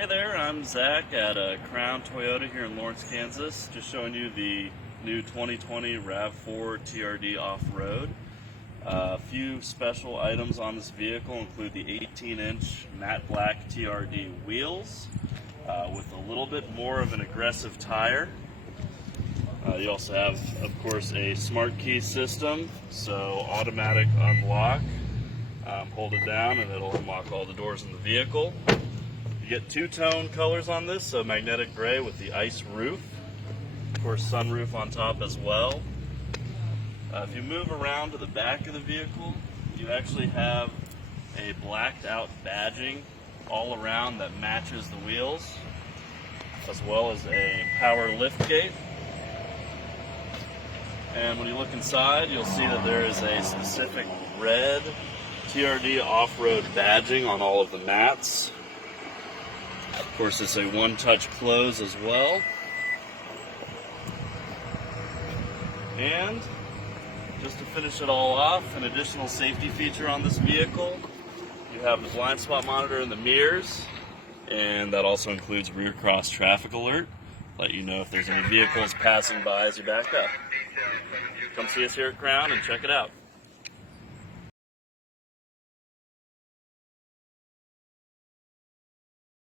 Hey there, I'm Zach at Crown Toyota here in Lawrence, Kansas. Just showing you the new 2020 Rav4 TRD off-road. A few special items on this vehicle include the 18-inch matte black TRD wheels with a little bit more of an aggressive tire. You also have, of course, a smart key system, so automatic unlock. Hold it down and it'll unlock all the doors in the vehicle. You get two-tone colors on this, so magnetic gray with the ice roof. Of course, sunroof on top as well. If you move around to the back of the vehicle, you actually have a blacked out badging all around that matches the wheels, as well as a power lift gate. And when you look inside, you'll see that there is a specific red TRD off-road badging on all of the mats. Of course, it's a one-touch close as well. And just to finish it all off, an additional safety feature on this vehicle, you have the blind spot monitor in the mirrors, and that also includes rear cross traffic alert, let you know if there's any vehicles passing by as you back up. Come see us here at Crown and check it out.